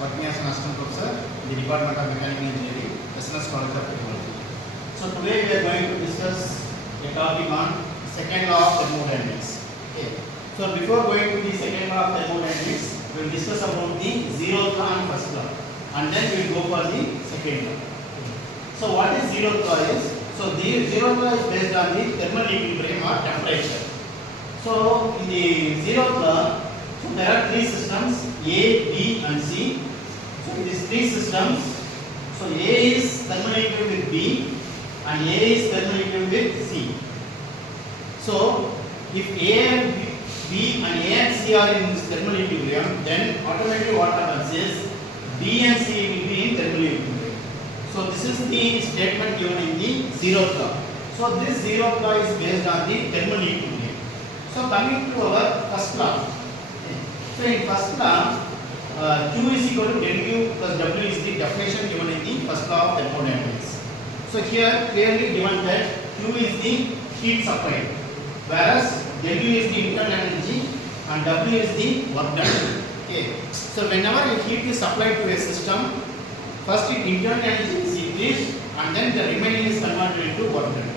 working as an assistant professor in the Department of Mechanical Engineering, SNS College of Technology. So today we are going to discuss a topic on second law of thermodynamics. Okay. So before going to the second law of thermodynamics, we will discuss about the zeroth law and first law, and then we will go for the second law. Okay. So what is zeroth law is? So the zeroth law is based on the thermal equilibrium or temperature. So in the zeroth law, so there are three systems A, B and C. So in these three systems, so A is thermal equilibrium with B and A is thermal equilibrium with C. So if A and B and A and C are in this thermal equilibrium, then automatically what happens is B and C will be in thermal equilibrium. So this is the statement given in the zeroth law. So this zeroth law is based on the thermal equilibrium. So coming to our first law. So in first law, Q is equal to del Q plus W is the definition given in the first law of thermodynamics. So here clearly given that Q is the heat supplied, whereas W is the internal energy and W is the work done. Okay. So whenever a heat is supplied to a system, first its internal energy is increased and then the remaining is converted into work done.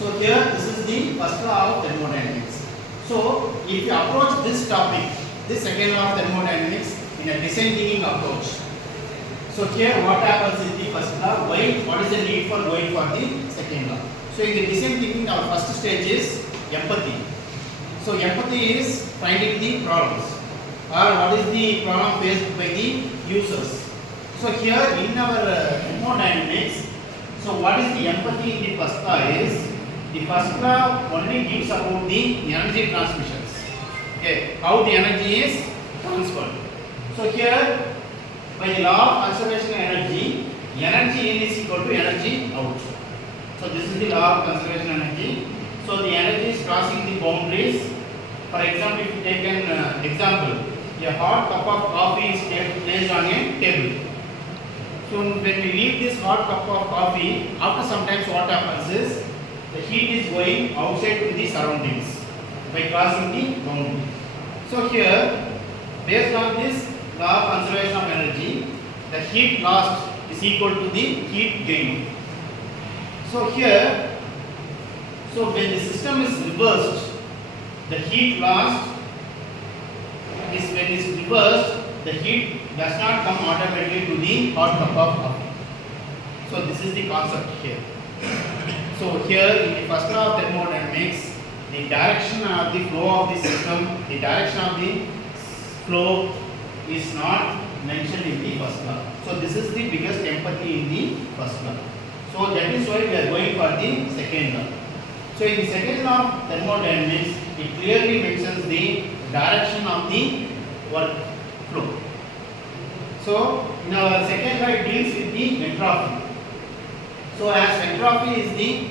So here this is the first law of thermodynamics. So if you approach this topic, this second law of thermodynamics in a design thinking approach. So here what happens in the first law? Why? What is the need for going for the second law? So in the design thinking, our first stage is empathy. So empathy is finding the problems or what is the problem faced by the users. So here in our thermodynamics, so what is the empathy in the first law is, the first law only gives about the energy transmissions. Okay, how the energy is transferred. So here by the law of conservation of energy, energy in is equal to energy out. So this is the law of conservation of energy. So the energy is crossing the boundaries. For example, if you take an example, a hot cup of coffee is placed on a table. So when we leave this hot cup of coffee, after some time what happens is the heat is going outside to the surroundings by crossing the boundary. So here, based on this law of conservation of energy, the heat lost is equal to the heat gained. So here, so when the system is reversed, the heat lost is when it is reversed, the heat does not come automatically to the hot cup of coffee. So this is the concept here. So here in the first law of thermodynamics, the direction of the flow of the system, the direction of the flow is not mentioned in the first law. So this is the biggest empathy in the first law. So that is why we are going for the second law. So in the second law of thermodynamics, it clearly mentions the direction of the work flow. So in our second law, it deals with the entropy. So as entropy is the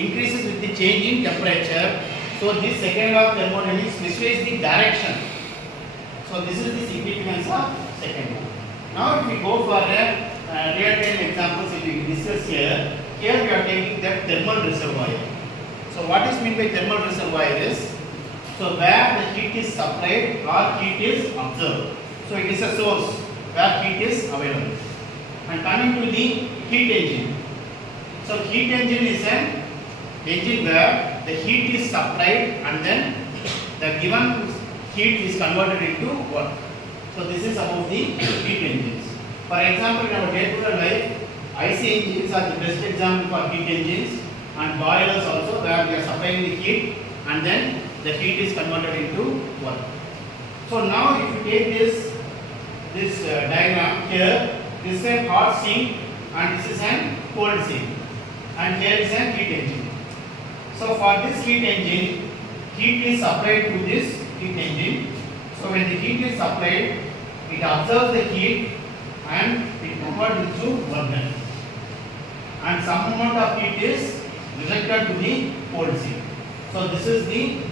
increases with the change in temperature, so this second law of thermodynamics specifies the direction. So this is the significance of second law. Now if we go for a real-time examples, if we discuss here we are taking the thermal reservoir. So what is meant by thermal reservoir is, so where the heat is supplied or heat is observed. So it is a source where heat is available. And coming to the heat engine. So heat engine is an engine where the heat is supplied and then the given heat is converted into work. So this is about the heat engines. For example, in our day-to-day life, IC engines are the best example for heat engines, and boilers also, where we are supplying the heat and then the heat is converted into work. So now if you take this diagram here, this is a hot sink and this is a cold sink, and here is a heat engine. So for this heat engine, heat is supplied to this heat engine. So when the heat is supplied, it absorbs the heat and it converts into work done. And some amount of heat is rejected to the cold sink. So this is the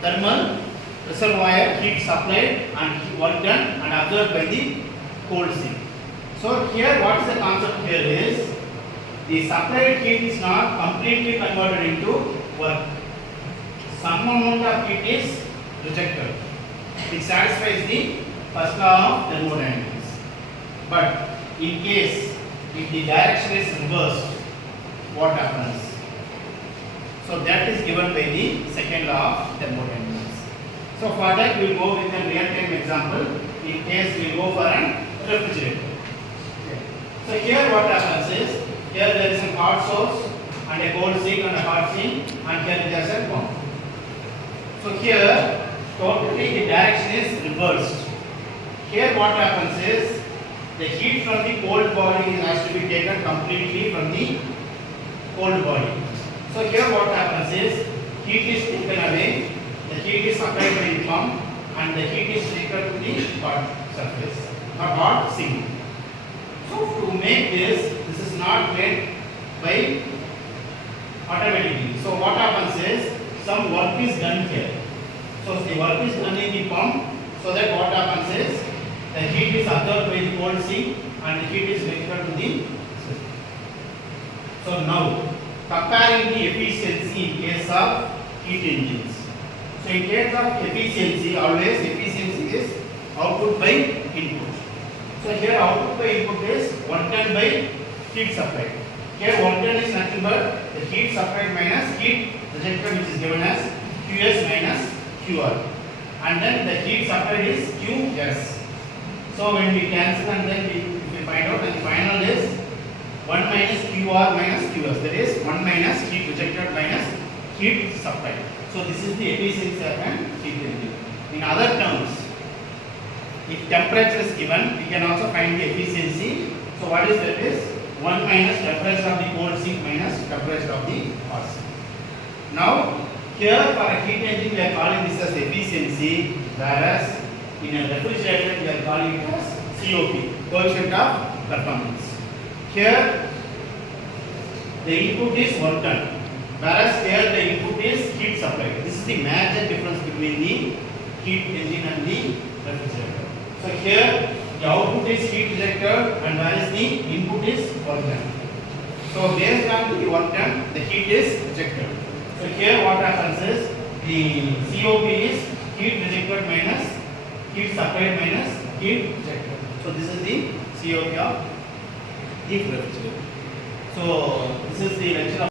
thermal reservoir, heat supplied and work done and absorbed by the cold sink. So here what is the concept here is, the supplied heat is not completely converted into work. Some amount of heat is rejected. it satisfies the first law of thermodynamics. But in case if the direction is reversed, what happens? So that is given by the second law of thermodynamics. So for that we will go with a real-time example. In case we will go for a refrigerator. Okay. So here what happens is, here there is a hot source and a cold sink and a hot sink, and here there is a pump. So here totally the direction is reversed. Here what happens is, the heat from the cold body has to be taken completely from the cold body. So here what happens is, heat is taken away, the heat is supplied by the pump, and the heat is taken to the hot surface or hot sink. So to make this is not made by automatically. So what happens is, some work is done here. So the work is done in the pump, so that what happens is, the heat is absorbed by the cold sink and the heat is returned to the system. So now comparing the efficiency in case of heat engines. So in case of efficiency, always efficiency is output by input. So here output by input is 1 ton by heat supplied. Here 1 ton is nothing but the heat supplied minus heat rejected, which is given as Qs minus Qr. And then the heat supplied is Qs. So when we cancel and then if we find out, and the final is 1 minus Qr minus Qs. That is 1 minus heat rejected minus heat supplied. So this is the efficiency of an heat engine. In other terms, if temperature is given, we can also find the efficiency. So what is that is 1 minus temperature of the cold sink minus temperature of the hot sink. Now here for a heat engine we are calling this as efficiency, whereas in a refrigerator we are calling it as COP, coefficient of performance. Here the input is 1 ton. Whereas here the input is heat supply. This is the major difference between the heat engine and the refrigerator. So here the output is heat rejected and whereas the input is 1 ton. So based on the 1 ton, the heat is rejected. So here what happens is, the COP is heat rejected minus heat supplied minus heat rejected. So this is the COP of the refrigerator. So this is the lecture of